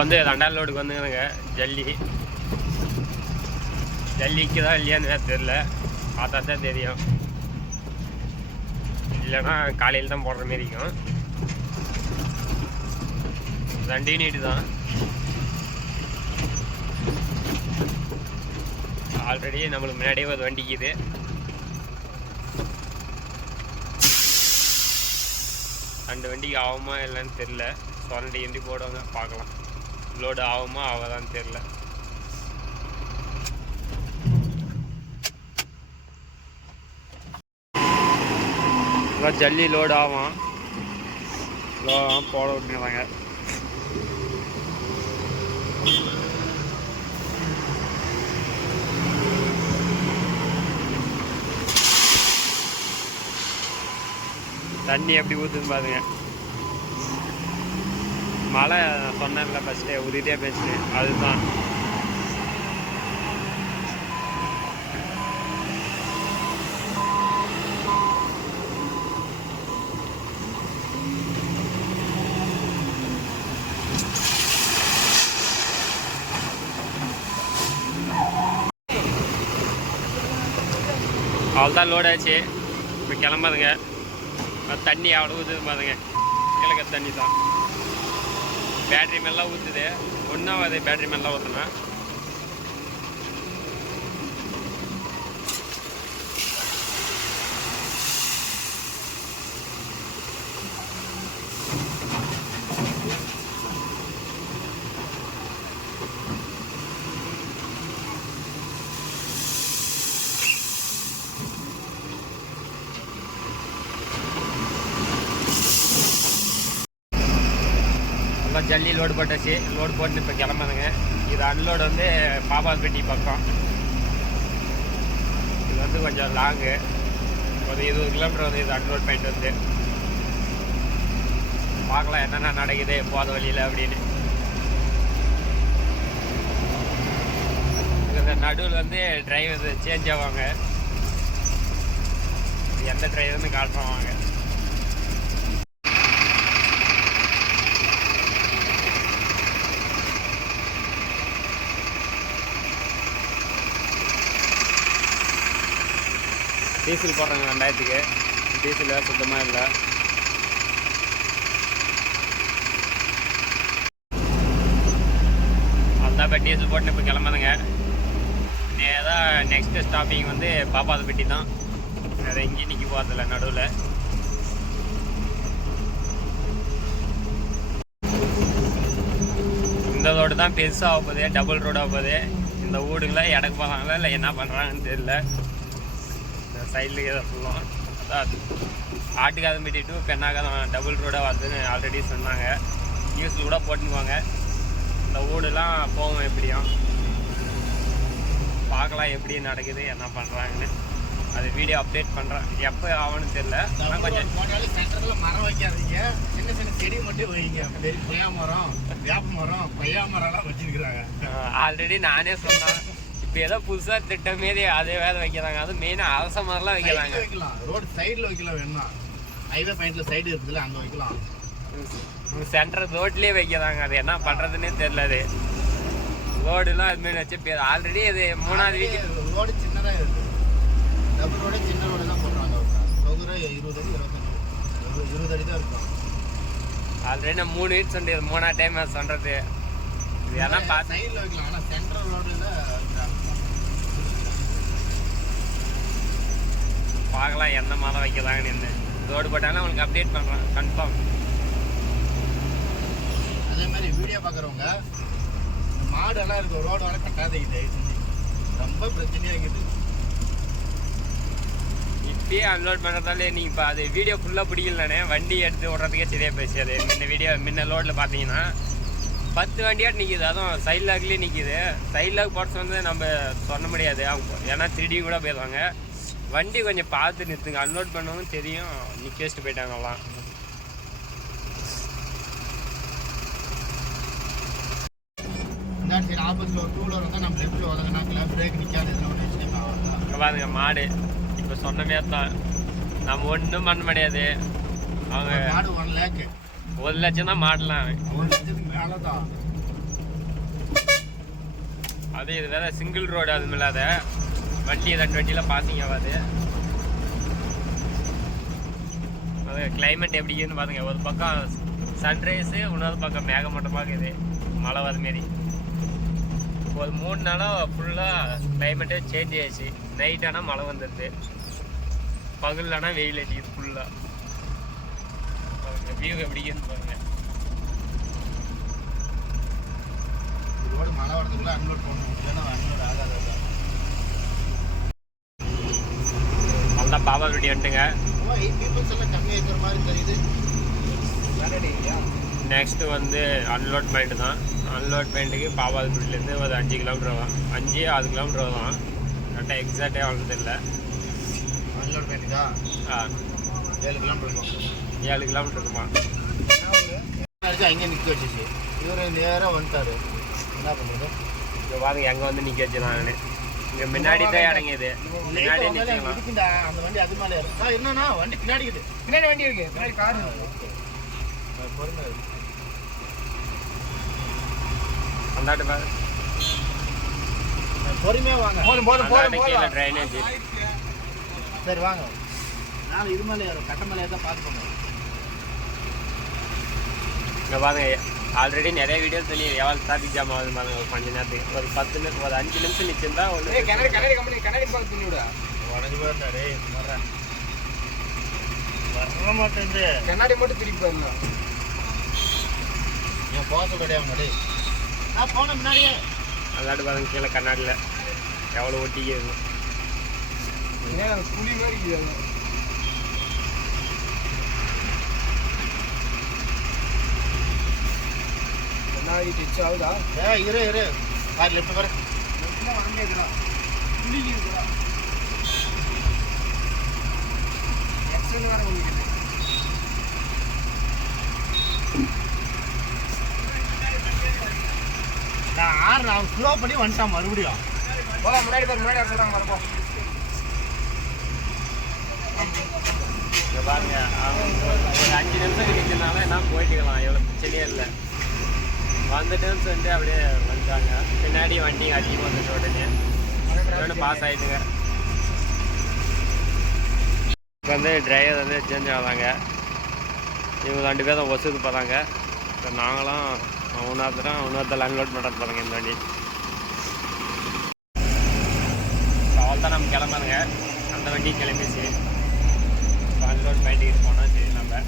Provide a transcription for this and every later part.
வந்து ரெண்டாவது லோடுக்கு வந்துங்க ஜல்லிக்குதா இல்லையான்னு தெரியல, பார்த்தா தான் தெரியும். இல்லைன்னா காலையில் தான் போடுற மாரி இருக்கும். 2 யூனிட் தான். ஆல்ரெடி நம்மளுக்கு முன்னாடியே ஒரு வண்டிக்குது. ரெண்டு வண்டிக்கு ஆகுமா இல்லைன்னு தெரில. 2 வண்டி போடுவாங்க, பார்க்கலாம். லோடு ஆகுமா ஆகாதான்னு தெரில. ஜல்லி லோடு ஆகும், போட விட்டுருவாங்க. தண்ணி எப்படி ஊற்றுன்னு பாருங்க. மழை சொன்னேன்ல ஃபஸ்ட்டே, உறுதியே பேசுகிறேன், அதுதான். அவ்வளோதான் லோட் ஆச்சு. இப்போ கிளம்பாதுங்க. தண்ணி அவ்வளோ ஊற்றுது பாருங்க, கிழக்க தண்ணி தான். பேட்ரி மேலாம் ஊற்றுது, ஒன்றும் அது பேட்ரி மேலாம் ஊற்றுனா. ஜல்லி லோடு போட்டாச்சு. லோடு போட்டு இப்போ கிளம்புதுங்க. இது அன்லோடு வந்து பாப்பாப்பட்டி பக்கம். இது வந்து கொஞ்சம் லாங்கு, ஒரு 20 கிலோமீட்டர் வந்து இது அன்லோட் பண்ணிட்டு வந்து பார்க்கலாம் என்னென்ன நடக்குது போத வழியில் அப்படின்னு. இந்த நடுவில் வந்து டிரைவர் சேஞ்ச் ஆவாங்க, எந்த டிரைவர்னு காட்டுவாங்க. டீசல் போடுறாங்க 2000க்கு. டீசல் சுத்தமாக இல்லை. அதுதான் இப்போ டீசல் போட்டு இப்போ கிளம்புதுங்க. ஏதா நெக்ஸ்ட்டு ஸ்டாப்பிங் வந்து பாப்பாதப்பட்டி தான். வேறு எங்கேயும் நிற்க போகிறதில்ல நடுவில். இந்த ரோடு தான் பெருசாக போகுது, டபுள் ரோடாக போகுது. இந்த வீடுங்களா இடக்கு போகிறாங்களா இல்லை என்ன பண்ணுறாங்கன்னு தெரியல. சைடில் ஏதோ சொல்லுவோம், அதான் ஆட்டுக்காதம்பட்டி டு பெண்ணாக்காதம் டபுள் ரோடாக வருதுன்னு ஆல்ரெடி சொன்னாங்க. நியூஸில் கூட போட்டுக்குவாங்க. இந்த ஊடெலாம் போவோம் எப்படியும் பார்க்கலாம், எப்படி நடக்குது என்ன பண்ணுறாங்கன்னு. அது வீடியோ அப்டேட் பண்ணுறேன். எப்போ ஆகும்னு தெரியல. ஆனால் கொஞ்சம் சென்டரில் மரம் வைக்காதீங்க, சின்ன சின்ன செடி மட்டும் வைங்க. கொய்யா மரம், வேப்ப மரம், கொய்யா மரம்லாம் வச்சுருக்குறாங்க. ஆல்ரெடி நானே சொன்னேன். இப்போ ஏதோ புதுசாக திட்டம் மாரி அதே வேலை வைக்கிறாங்க. அது மெயினாக அரச மாதிரிலாம் வைக்கிறாங்க. வைக்கலாம், ரோடு சைடில் வைக்கலாம். வேணா ஹைவே பாயிண்ட்ல சைடு இருக்குதுல்ல, அங்கே வைக்கலாம். சென்டர் ரோட்லேயே வைக்கிறாங்க. அது என்ன பண்ணுறதுன்னே தெரியல. அது ரோடுலாம் அதுமாரி வச்சு ஆல்ரெடி அது 3வது வீட்டு ரோடு சின்னதாக இருக்குது. டபுள் ரோடு சின்ன ரோடு தான் போடுறாங்க. 20 அடி 20 அடி தான் இருக்கும். ஆல்ரெடி நான் 3 வீட் சொன்னது, 3ஆவது டைம் சொல்கிறது. இது ஏன்னா சைடில் வைக்கலாம். ஆனால் சென்ட்ரல் ரோடில் பார்க்கலாம் என்ன மரம் வைக்கிறாங்கன்னு. ரோடு போட்டாலும் உங்களுக்கு அப்டேட் பண்ணுறேன் கன்ஃபார்ம். அதே மாதிரி வீடியோ பார்க்குறவங்க மாடெல்லாம் இருக்கும், ரோடு வர கட்டாதீங்க, ரொம்ப பிரச்சனையாக இருக்குது. இப்பயே அன்லோட் பண்ணுறதாலே நீங்கள் இப்போ அது வீடியோ ஃபுல்லாக பிடிக்கலண்ணே. வண்டி எடுத்து விட்றதுக்கே சரியாக போயிடுச்சு. அது முன்ன லோடில் பார்த்தீங்கன்னா 10 வண்டியாட்டு நிற்கிது. அதுவும் சைட் லாக்லேயே நிற்கிது. சைட் லாக் போட்டு வந்து நம்ம சொல்ல முடியாது, ஏன்னா 3D கூட போயிடுவாங்க. வண்டி கொஞ்சம் பார்த்து நிறுத்துங்க. அன்லோட் பண்ணவும் தெரியும், நிற்க வச்சுட்டு போயிட்டாங்கலாம். ஆப்போசிட்ல ஒரு 2 வீலர் வந்தால் நம்ம லெஃப்ட்டில் வதங்கினா பிரேக் நிற்காது. பாருங்க மாடு இப்போ சொன்ன மாரி தான். நம்ம ஒன்றும் பண்ண முடியாது. அவங்க மாடு 1 லேக் 1 லட்சம் தான் மாடலாம். 1 லட்சத்துக்கு மேலே தான். அது இது வேற சிங்கிள் ரோடு, அதுவும் இல்லாத வண்டி 2 வண்டியில் பாசிங் ஆகாது. அது கிளைமேட் எப்படி இருக்குன்னு பாருங்க. ஒரு பக்கம் சன்ரைஸு, இன்னொரு பக்கம் மேகமூட்டமாக இருக்குது, மழை வர மாரி. ஒரு 3 நாளாக ஃபுல்லாக கிளைமேட்டே சேஞ்ச் ஆயிடுச்சு. நைட் ஆனால் மழை வந்துடுது, பகல்லானா வெயில் அடிக்குது ஃபுல்லாக. வியூ எப்படி இருக்குன்னு பாருங்க. ரோடு மழை வரதுக்குள்ள அன்லோட் பண்ணணும், இல்லைன்னா அன்லோட் ஆகாது. நல்லா பாபா வீடியோ வந்துட்டுங்க. பீப்புள்ஸ் எல்லாம் கம்மியாக இருக்கிற மாதிரி தெரியுது. நெக்ஸ்ட்டு வந்து அன்லோட் பாயிண்ட் தான். அன்லோட் பாயிண்ட்டுக்கு பாபாதுப்பட்டிலேருந்து ஒரு 5 கிலோமீட்டர் வரும், 5-6 கிலோமீட்டர் வரும். கரெக்டாக எக்ஸாக்டாக வளர்ந்ததில்லை. அன்லோட் பாயிண்ட்டுக்கா 7 கிலோமீட்டர் இருக்கும். 7 கிலோமீட்டர் இருக்குமா? அங்கே நிற்க வச்சிச்சு. இவர் நேராக வந்துட்டாரு. என்ன பண்ணுறது? இங்கே பாருங்க, எங்கே வந்து நிற்க வச்சு நான் இங்கே முன்னாடி தான் இறங்கியது. முன்னாடியே நிற்கலாம். அந்த வண்டி அது மேலே என்னன்னா வண்டி பின்னாடி இருக்குது. பின்னாடி வண்டி இருக்கு, பின்னாடி கார் பொறுமை அந்தாட்டு பாரு, பொறுமையாக வாங்க. கீழே ட்ரைனேஜ். சரி வாங்க, நான் இது மேலே ஏறும், கட்ட மேலே தான் பார்த்து போங்க. இங்கே பாருங்க, ஆல்ரெடி நிறைய வீடியோ சொல்லி எவ்வளோ டிராஃபிக் ஜாம் ஆகுது பாருங்க. ஒரு 5 நேரத்துக்கு ஒரு 10 நிமிஷம், ஒரு 5 நிமிஷம் நிற்சிருந்தா ஒன்று. கண்ணாடி கம்பெனி கண்ணாடி பார்த்து பண்ணி விட உடஞ்சி போயிருந்தாரு. வர மாட்டேங்குது. கண்ணாடி மட்டும் திருப்பி போயிருந்தா என் போக கிடையாது முன்னாடி. நான் போன முன்னாடியே அந்தாட்டு பாருங்க, கீழே கண்ணாடியில் எவ்வளோ ஒட்டிக்கிறது. ஏன் புளி மாதிரி இருக்குது. கண்ணாடி டச் ஆகுதா? இரு கார் லெஃப்ட் பாரு. வாங்கி இருக்கிறோம், புளிக்கு இருக்குதா? எக்ஸல் வேற உங்களுக்கு நான் ஸ்லோ பண்ணி வந்துட்டான் மறுபடியும். போகலாம், முன்னாடி பாரு, முன்னாடி வர சொல்கிறாங்க வரப்போ. இங்கே பாருங்க, ஒரு 5 நிமிஷம் நிற்கிறதுனால என்ன போயிட்டுக்கலாம், எவ்வளோ பிரச்சனையே இல்லை. வந்துட்டுன்னு சொல்லிட்டு அப்படியே வந்துட்டாங்க. பின்னாடி வண்டி அதிகமாக வந்துட்டு உடனே பாஸ் ஆகிட்டுங்க. இப்போ வந்து டிரைவர் வந்து சேஞ்ச் ஆகிறாங்க. இவங்க 2 பேரும் ஒசுக்கு போகிறாங்க. இப்போ நாங்களும் இன்னொருத்தர் அன்லோட் பண்ணுறது பாருங்க. இந்த வண்டி அவள் தான் நம்ம கிளம்புறங்க. அந்த வண்டி கிளம்பிச்சு. அன்லோட் பாயிண்ட்டுக்கு போனால் சரி. நம்ம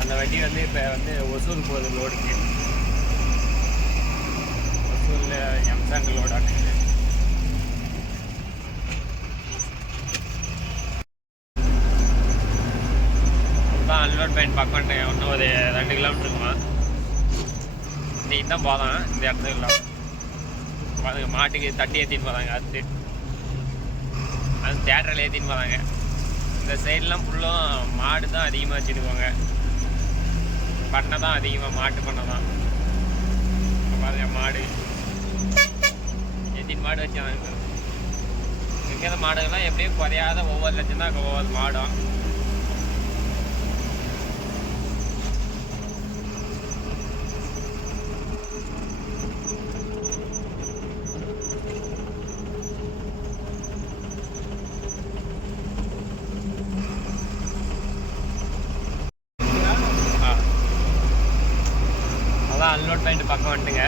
அந்த வண்டி வந்து இப்போ வந்து ஒசூல் போகுது லோடுக்கு. ஒசூலில் எம்சாண்ட் லோடு ஆட்டுது. அதுதான் அன்லோட் பாயிண்ட் பக்கம். இன்னும் ஒரு 2 கிலோமீட்டர் இருக்குமா. இன்றைக்கி தான் போதான் இந்த இடத்துக்குலாம். பாருங்க, மாட்டுக்கு தட்டி ஏற்றின்னு போகிறாங்க. அது தேட்டரில் ஏற்றின்னு போகிறாங்க. இந்த சைட்லாம் ஃபுல்லும் மாடு தான் அதிகமாக வச்சுருக்கோங்க. பண்ணை தான் அதிகமாக, மாட்டு பண்ணை தான். பாருங்க, மாடு எத்தனை மாடு வச்சாங்க. இருக்கிற மாடுகள்லாம் எப்படியும் குறையாத ஒவ்வொரு லட்சம் தான் ஒவ்வொரு மாடும். அன்லோட் பாயிண்ட் பக்கம் வந்துட்டுங்க.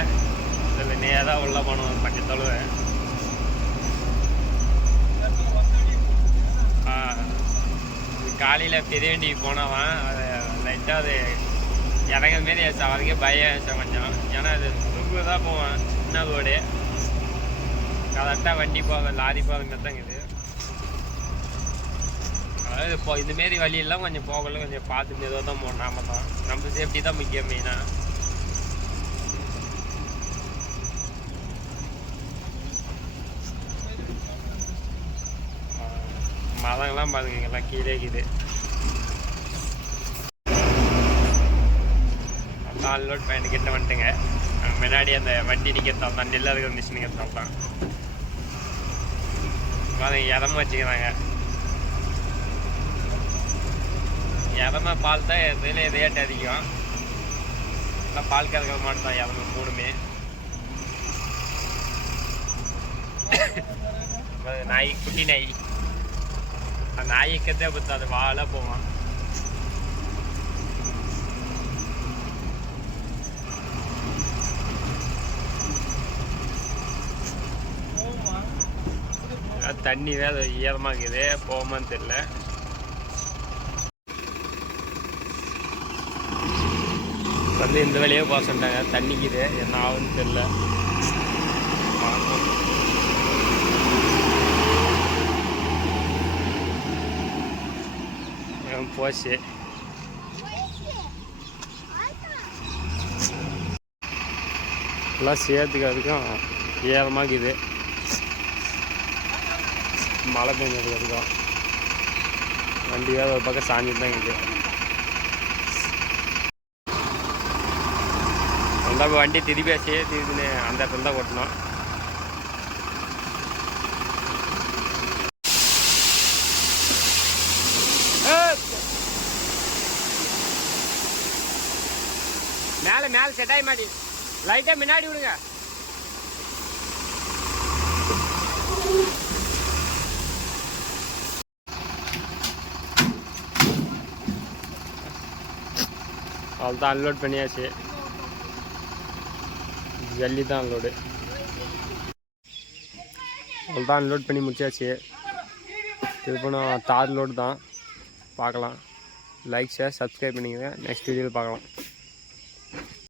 இதில் நேராக உள்ளே போனோம் கொஞ்சம் தொழுவை. காலையில் பெரிய வண்டிக்கு போனவன் அது லைட்டாக அது இறங்க மாரி ஆச்சு. அவனுக்கே பயம் ஆச்சு கொஞ்சம். ஏன்னா அது தூக்கு தான் போவேன், சின்ன ரோடு. கரெக்டாக வண்டி போக லாரி போகிற மாதிரி தான் இது. அதாவது இப்போ இதுமாரி வழியெல்லாம் கொஞ்சம் போகல, கொஞ்சம் பார்த்து மெதுவாக தான் போகணும். நாம தான் நம்ம சேஃப்டி தான் முக்கியம் மெயினாக. மரங்கள்லாம் பாருங்க, எல்லாம் கீழே இருக்குது. அதான் அன்லோட் பாயிண்ட் கிட்ட வந்துட்டுங்க. முன்னாடி அந்த வண்டி நிற்கிறதால் தான், நெல்ல இருக்கிற மிஷின் நிற்கிறதால் தான் பாருங்க, இடமும் வச்சுக்கிறாங்க. எதமே பால் தான் இதில் ரேட் அதிகம். இல்லை பால் கறக்கிற மாட்டு தான் எதமே மூணுமே. நாய் குட்டி நாய், அந்த நாய்க்கத்தே பற்றி அது வாழ போவான். தண்ணி வேற ஈரமாக இருக்குது, போகுமான்னு தெரியல. வந்து இந்த வேலையே போக சொன்னாங்க, தண்ணிக்குது என்ன ஆகுன்னு தெரியல. போச்சு எல்லாம் சேர்த்துக்கு அதுக்கும் ஈரமாக இருக்குது, மழை பெஞ்சதுக்கு அதுக்கும். வண்டி வேறு ஒரு பக்கம் சாஞ்சிட்டு தான் இருக்குது. அந்த வண்டி திருப்பியாச்சு, திருப்பின்னு அந்த இடத்துல தான் ஓட்டணும். மேலே மேலே செட் ஆகி மாட்டி லைட்டாக முன்னாடி விடுங்க. அவ்வளோதான், அன்லோட் பண்ணியாச்சு. ஜல்லி தான் அன்லோடு. அவ்வளோதான், அன்லோட் பண்ணி முடிச்சாச்சு. திருப்பணும் தார் லோடு தான். பார்க்கலாம். லைக் ஷேர் சப்ஸ்கிரைப் பண்ணிக்கிறேன். நெக்ஸ்ட் வீடியோவில் பார்க்கலாம்.